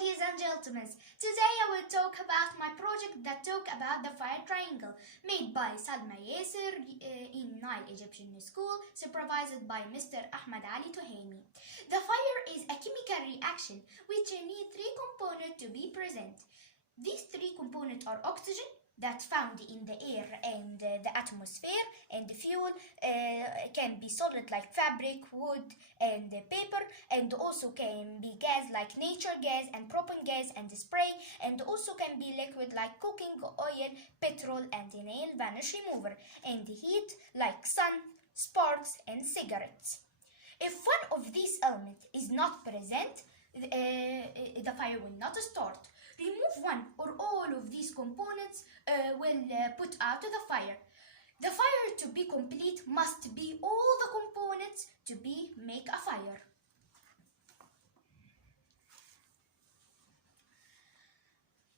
ladies and gentlemen. Today I will talk about my project that talk about the fire triangle made by Salma Yasser in Nile Egyptian School, supervised by Mr.Ahmed Ali Al-Tohamy. The fire is a chemical reaction which need three components to be present. These three components are oxygen, that's found in the air and the atmosphere, and the fuel can be solid like fabric, wood and paper, and also can be gas like nature gas and propane gas and spray, and also can be liquid like cooking oil, petrol and nail varnish remover, and heat like sun, sparks and cigarettes. If one of these elements is not present, the fire will not start. Remove one or all of these components will put out the fire. The fire to be complete must be all the components to be make a fire.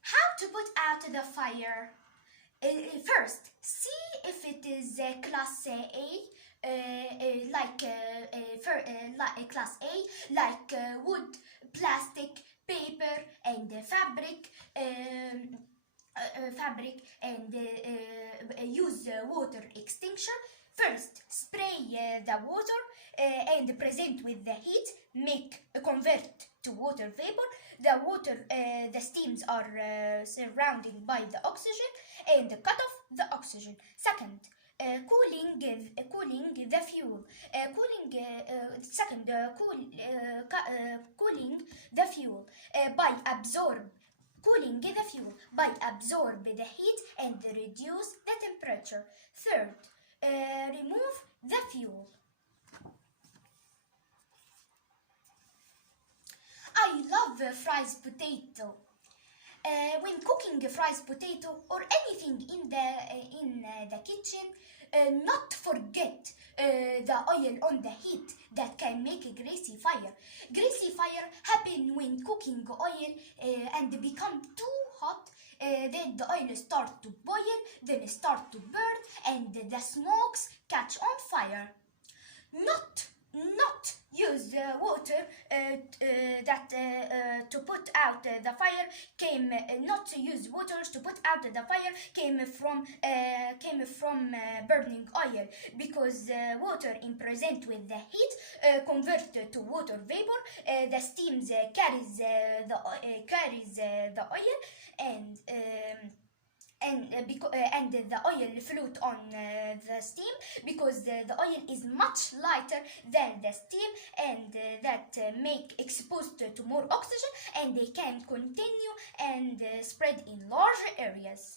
How to put out the fire? First, see if it is class A, class A, like wood, plastic, paper and fabric, use water extinguisher. First, spray the water and present with the heat, convert to water vapor. The steams are surrounded by the oxygen and cut off the oxygen. Second, cooling the fuel. Cooling the fuel by absorb the heat and reduce the temperature. Third, remove the fuel. I love fried potato. When cooking fried potato or anything in the kitchen, not forget the oil on the heat that can make a greasy fire. Greasy fire happen when cooking oil and become too hot. Then the oil start to boil, then start to burn, and the smokes catch on fire. Not use water to put out the fire not to use water to put out the fire came from burning oil, because water in present with the heat convert to water vapor. The steams carries the oil and the oil float on the steam, because the oil is much lighter than the steam, and that make exposed to more oxygen, and they can continue and spread in large areas.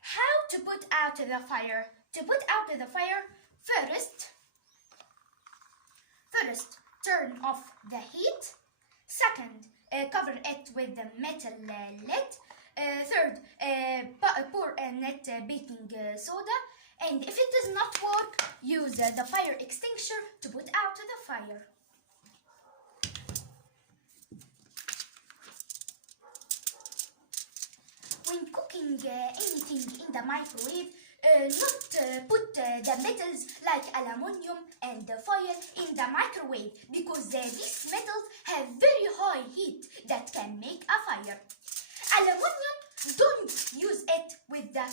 How to put out the fire? To put out the fire, first turn off the heat. Second, cover it with the metal lid. Third, pour a net baking soda, and if it does not work, use the fire extinguisher to put out the fire. When cooking anything in the microwave, not put the metals like aluminium and foil in the microwave, because these metals have very high heat that can make a fire. Aluminium, don't use it with the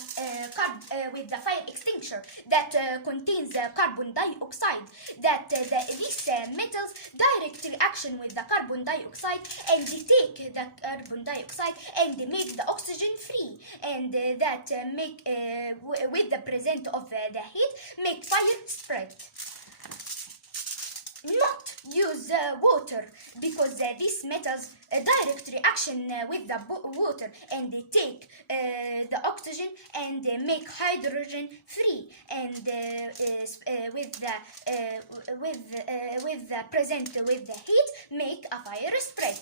fire extinguisher that contains carbon dioxide. These metals direct reaction with the carbon dioxide, and they take the carbon dioxide and they make the oxygen free, and that make with the presence of the heat make fire spread. Not use water, because these metals direct reaction with the water, and they take the oxygen and they make hydrogen free, and with the present with the heat make a fire spread.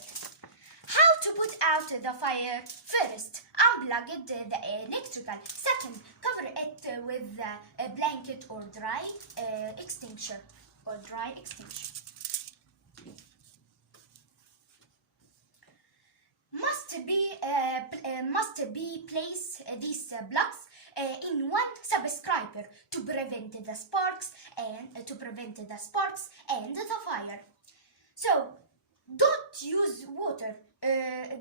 How to put out the fire? First, unplug the electrical. Second, cover it with a blanket or dry extinguisher. Must be place these blocks in one subscriber to prevent the sparks and the fire. So don't use water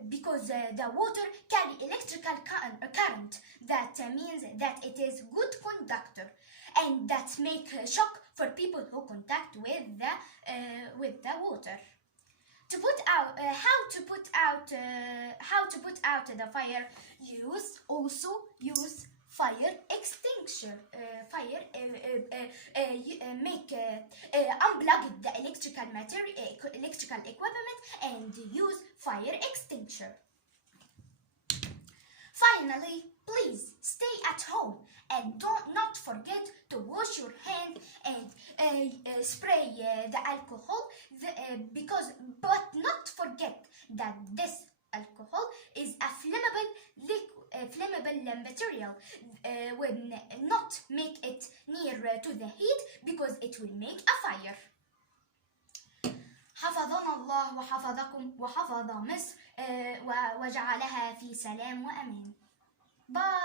because the water carry electrical current. That means that it is good conductor, and that make shock for people who contact with the water. To put out how to put out the fire, use fire extinguisher. Unplug the electrical equipment and use fire extinguisher. Finally, please stay at home and not forget to wash your hands and spray the alcohol. But not forget that this alcohol is a flammable material. Will not make it near to the heat because it will make a fire. حفظنا الله وحفظكم وحفظ مصر وجعلها في سلام وأمان. Bye.